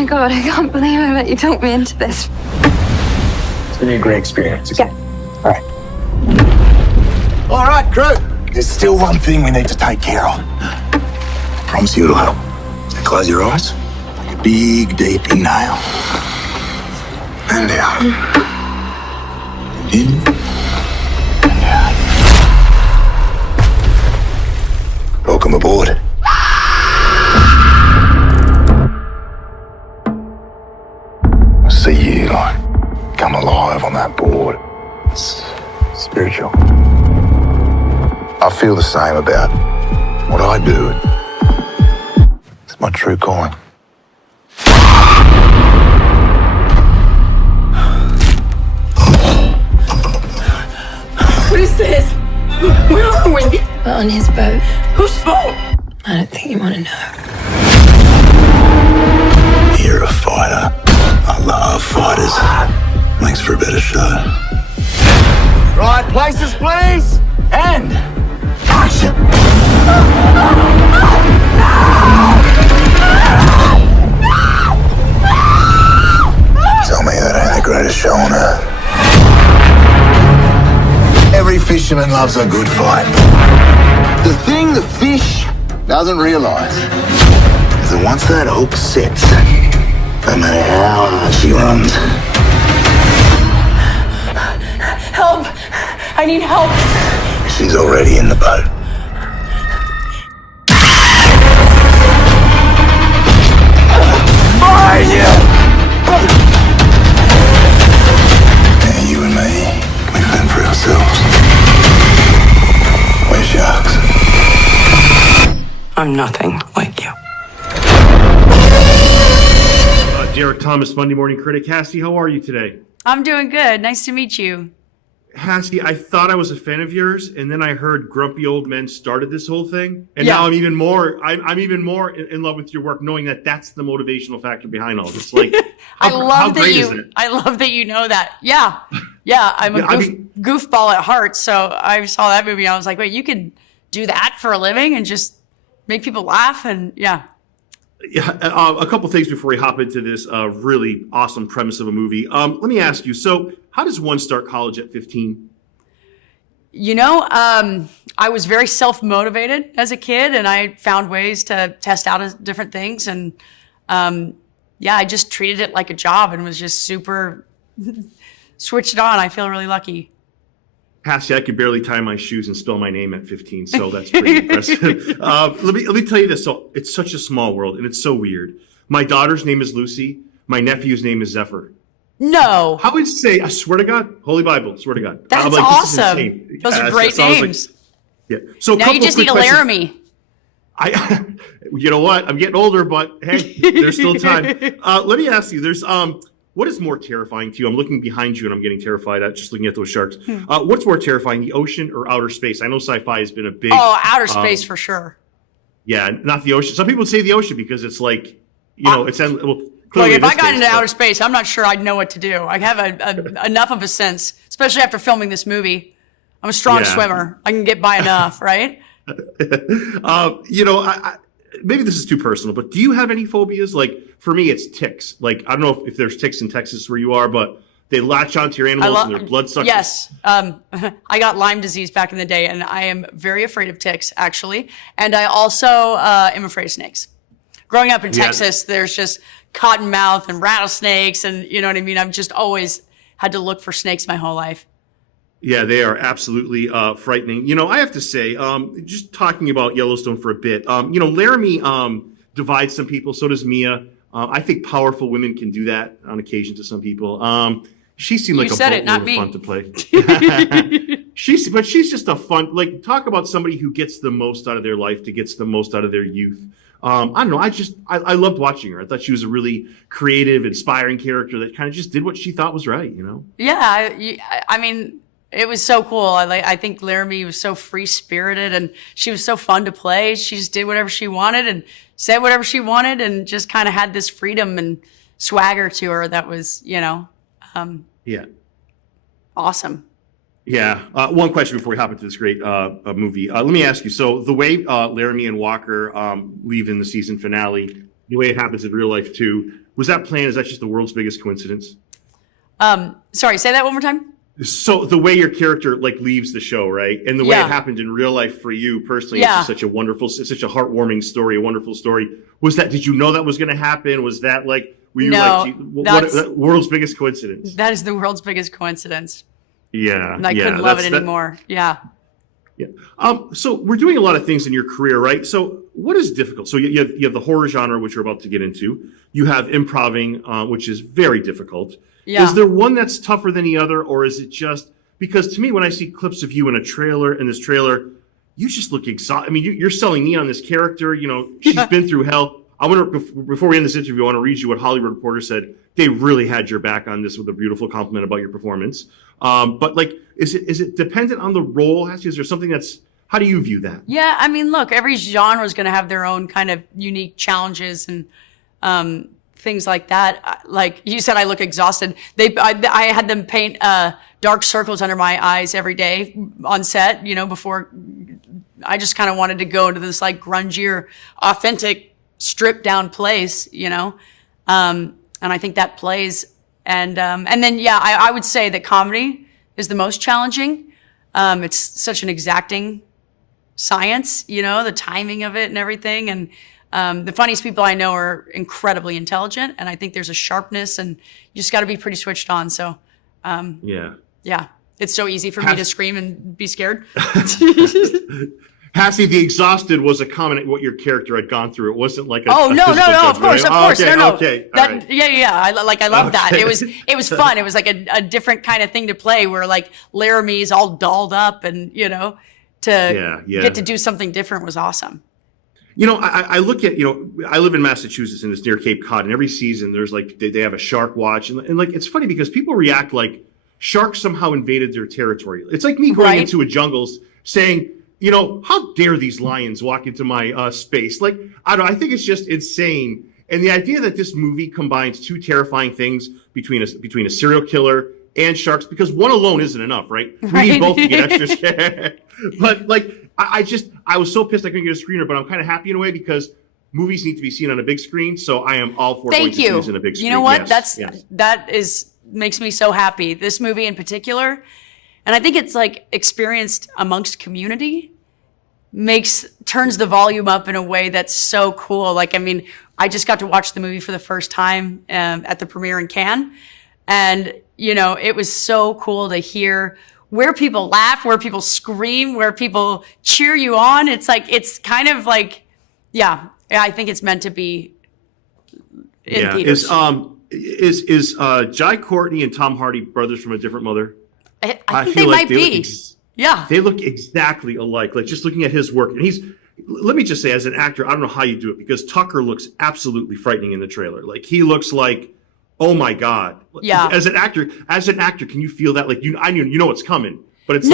my God, I can't believe I let you talk me into this. It's gonna be a great experience. Yeah. All right. All right, crew. There's still one thing we need to take care of. I promise you it'll help. So close your eyes. Take a big, deep inhale. And out. And in. And out. Welcome aboard. I see you, like, come alive on that board. It's spiritual. I feel the same about what I do. It's my true calling. What is this? Where are we? We're on his boat. Whose boat? I don't think you want to know. You're a fighter. I love fighters. Makes for a better show. Right, places, please. And action. Tell me that ain't the greatest show on earth. Every fisherman loves a good fight. The thing the fish doesn't realize is that once that hook sets, no matter how hard she runs, Help! I need help. she's already in the boat. Behind you! Yeah, you and me, we fend for ourselves. We're sharks. I'm nothing like you. Derek Thomas, Monday Morning Critic. Hassie, how are you today? I'm doing good. Nice to meet you. Hassie, I thought I was a fan of yours, and then I heard Grumpy Old Men started this whole thing, and Yeah. now I'm even more in love with your work, knowing that that's the motivational factor behind all this. Like, I love that great you. is it? I love that you know that. Yeah, yeah. I'm a goofball at heart, so I saw that movie. And I was like, wait, you can do that for a living and just make people laugh, and yeah. Yeah, a couple things before we hop into this really awesome premise of a movie. Let me ask you, so how does one start college at 15? You know, I was very self-motivated as a kid, and I found ways to test out different things. And yeah, I just treated it like a job and was just super switched on. I feel really lucky. Hassie, I could barely tie my shoes and spell my name at 15, so that's pretty impressive. Let me tell you this. So it's such a small world, and it's so weird. My daughter's name is Lucy. My nephew's name is Zephyr. No. How would you say? I swear to God, Holy Bible, swear to God. That's I'm like, this is awesome. insane. Those are Yeah, great so I was like, names. yeah. So Now you just need a Laramie. You know what? I'm getting older, but hey, there's still time. Let me ask you. There's what is more terrifying to you? I'm looking behind you and I'm getting terrified at just looking at those sharks. What's more terrifying, the ocean or outer space? I know sci-fi has been a big. Oh, outer space for sure. Yeah, not the ocean. Some people would say the ocean because it's like, you know, it's well. Clearly Look, if I got case, into outer space, I'm not sure I'd know what to do. I have enough of a sense, especially after filming this movie. I'm a strong swimmer. I can get by enough, right? You know, maybe this is too personal, but do you have any phobias? Like for me, it's ticks. Like I don't know if there's ticks in Texas where you are, but they latch onto your animals and their blood sucks. Yes. I got Lyme disease back in the day, and I am very afraid of ticks, actually. And I also am afraid of snakes. Growing up in Texas, there's just cottonmouth and rattlesnakes, and you know what I mean? I've just always had to look for snakes my whole life. Yeah, they are absolutely frightening. You know, I have to say, just talking about Yellowstone for a bit, you know, Laramie divides some people, so does Mia. I think powerful women can do that on occasion to some people. She seemed like a boatload of fun to play. But she's just a fun, like, talk about somebody who gets the most out of their life, gets the most out of their youth. I don't know. I loved watching her. I thought she was a really creative, inspiring character that kind of just did what she thought was right, you know? Yeah. I mean, it was so cool. I think Laramie was so free spirited and she was so fun to play. She just did whatever she wanted and said whatever she wanted and just kind of had this freedom and swagger to her that was, you know, awesome. Yeah. One question before we hop into this great movie. Let me ask you. So the way Laramie and Walker leave in the season finale, the way it happens in real life too, Was that planned? Is that just the world's biggest coincidence? Sorry, say that one more time. So the way your character like leaves the show, right, and the way Yeah. it happened in real life for you personally, Yeah. it's just it's such a heartwarming story, a wonderful story. Was that? Did you know that was going to happen? Was that like? Were you No, like, what world's biggest coincidence? That is the world's biggest coincidence. Yeah, And I couldn't love it anymore. Yeah. Yeah. So we're doing a lot of things in your career, right? So what is difficult? So you have the horror genre, which we're about to get into. You have improving, which is very difficult. Yeah. Is there one that's tougher than the other, or is it just because to me, when I see clips of you in this trailer, you just look exhausted. I mean, you're selling me on this character. You know, she's been through hell. I want to, before we end this interview, I want to read you what Hollywood Reporter said. They really had your back on this with a beautiful compliment about your performance. But like, is it dependent on the role? Is there something how do you view that? Yeah, I mean, look, every genre is going to have their own kind of unique challenges and things like that. Like you said, I look exhausted. I had them paint dark circles under my eyes every day on set, you know, before I just kind of wanted to go into this like grungier, authentic, stripped down place, you know? And I think that plays. And then, yeah, I would say that comedy is the most challenging. It's such an exacting science, you know, the timing of it and everything. And the funniest people I know are incredibly intelligent. And I think there's a sharpness and you just got to be pretty switched on. So, yeah, it's so easy for me to scream and be scared. Hassie, the exhausted was a comment at what your character had gone through. It wasn't like a no, of course, Okay, no. Okay, that, right. Yeah. I love that. It was fun. It was like a different kind of thing to play where like Laramie's all dolled up and, you know, to get to do something different was awesome. You know, I look at, you know, I live in Massachusetts and it's near Cape Cod, and every season there's like, they have a shark watch. And like, it's funny because people react like sharks somehow invaded their territory. It's like me going into a jungle saying, you know, how dare these lions walk into my space? Like, I don't know, I think it's just insane. And the idea that this movie combines two terrifying things between a serial killer and sharks, because one alone isn't enough, right? We need both to get extra scared. But like, I was so pissed I couldn't get a screener, but I'm kind of happy in a way because movies need to be seen on a big screen. So I am all for going to see this in a big screen. You know what? Yes, that makes me so happy. This movie in particular, and I think it's like experienced amongst community, turns the volume up in a way that's so cool. Like, I mean, I just got to watch the movie for the first time at the premiere in Cannes. And, you know, it was so cool to hear where people laugh, where people scream, where people cheer you on. It's like, it's kind of like, yeah, I think it's meant to be in theaters. Is Jai Courtney and Tom Hardy brothers from a different mother? I think they might be. Yeah. They look exactly alike. Like just looking at his work, and let me just say, as an actor, I don't know how you do it because Tucker looks absolutely frightening in the trailer. Like he looks like, oh my God. Yeah. As an actor, can you feel that? Like you know what's coming, but it's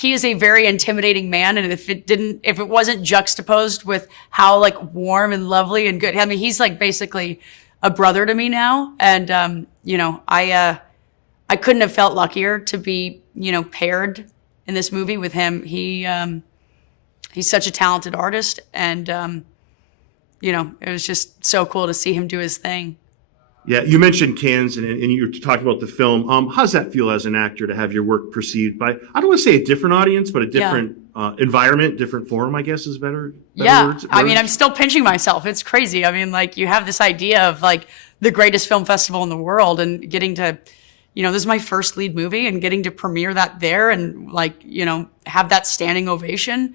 he is a very intimidating man. And if it wasn't juxtaposed with how like warm and lovely and good, I mean, he's like basically a brother to me now. And, you know, I couldn't have felt luckier to be, you know, paired in this movie with him. He's such a talented artist, and you know, it was just so cool to see him do his thing. Yeah, you mentioned Cannes, and you talked about the film. How's that feel as an actor to have your work perceived by, I don't want to say a different audience, but a different environment, different forum, I guess is better words? I mean, I'm still pinching myself. It's crazy. I mean, like you have this idea of like the greatest film festival in the world, and getting to, you know, this is my first lead movie, and getting to premiere that there and like, you know, have that standing ovation.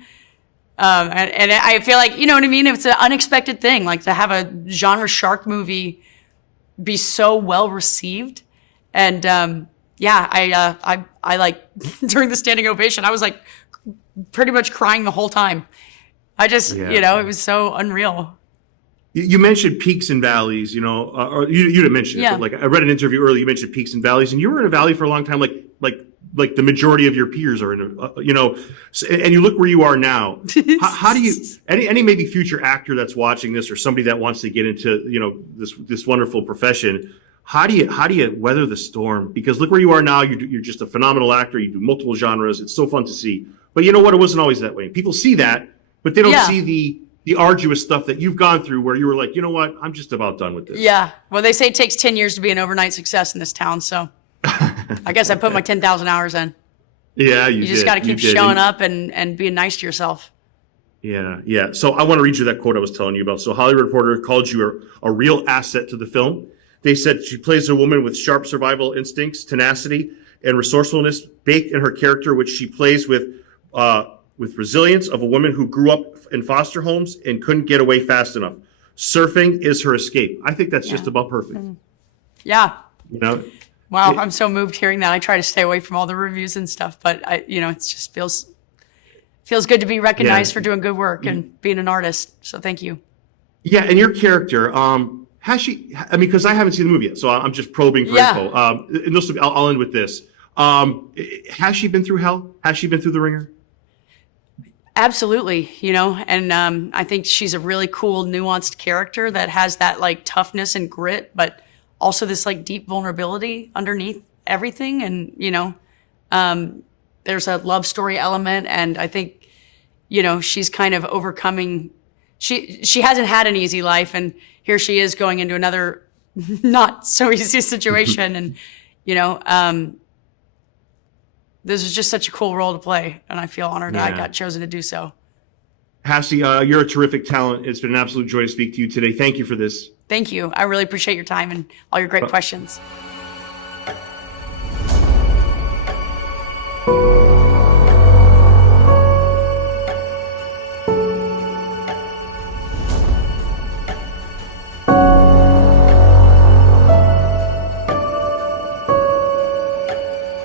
And I feel like, you know what I mean? It's an unexpected thing, like to have a genre shark movie be so well received. And I like during the standing ovation, I was like pretty much crying the whole time. I just, you know, it was so unreal. You mentioned peaks and valleys, you know, or you didn't mention it, but like I read an interview earlier, you mentioned peaks and valleys, and you were in a valley for a long time, like the majority of your peers are in a, you know, and you look where you are now. How do you, any maybe future actor that's watching this or somebody that wants to get into, you know, this wonderful profession, how do you weather the storm? Because look where you are now. You're just a phenomenal actor. You do multiple genres. It's so fun to see. But you know what? It wasn't always that way. People see that, but they don't see the arduous stuff that you've gone through where you were like, you know what, I'm just about done with this. Yeah. Well, they say it takes 10 years to be an overnight success in this town. So I guess I put my 10,000 hours in. Yeah, You just got to keep showing up and being nice to yourself. Yeah, yeah. So I want to read you that quote I was telling you about. So Hollywood Reporter called you a real asset to the film. They said she plays a woman with sharp survival instincts, tenacity, and resourcefulness baked in her character, which she plays with resilience of a woman who grew up in foster homes and couldn't get away fast enough. Surfing is her escape. I think that's just about perfect. Yeah. You know? Wow, I'm so moved hearing that. I try to stay away from all the reviews and stuff, but it just feels good to be recognized for doing good work and being an artist. So thank you. Yeah, and your character, has she? I mean, because I haven't seen the movie yet, so I'm just probing for info. And this will be, I'll end with this. Has she been through hell? Has she been through the ringer? Absolutely, and I think she's a really cool, nuanced character that has that like toughness and grit, but also this like deep vulnerability underneath everything. And, there's a love story element. And I think, she's kind of overcoming, she hasn't had an easy life. And here she is going into another not so easy situation. And, this is just such a cool role to play. And I feel honored that I got chosen to do so. Hassie, you're a terrific talent. It's been an absolute joy to speak to you today. Thank you for this. Thank you. I really appreciate your time and all your great questions.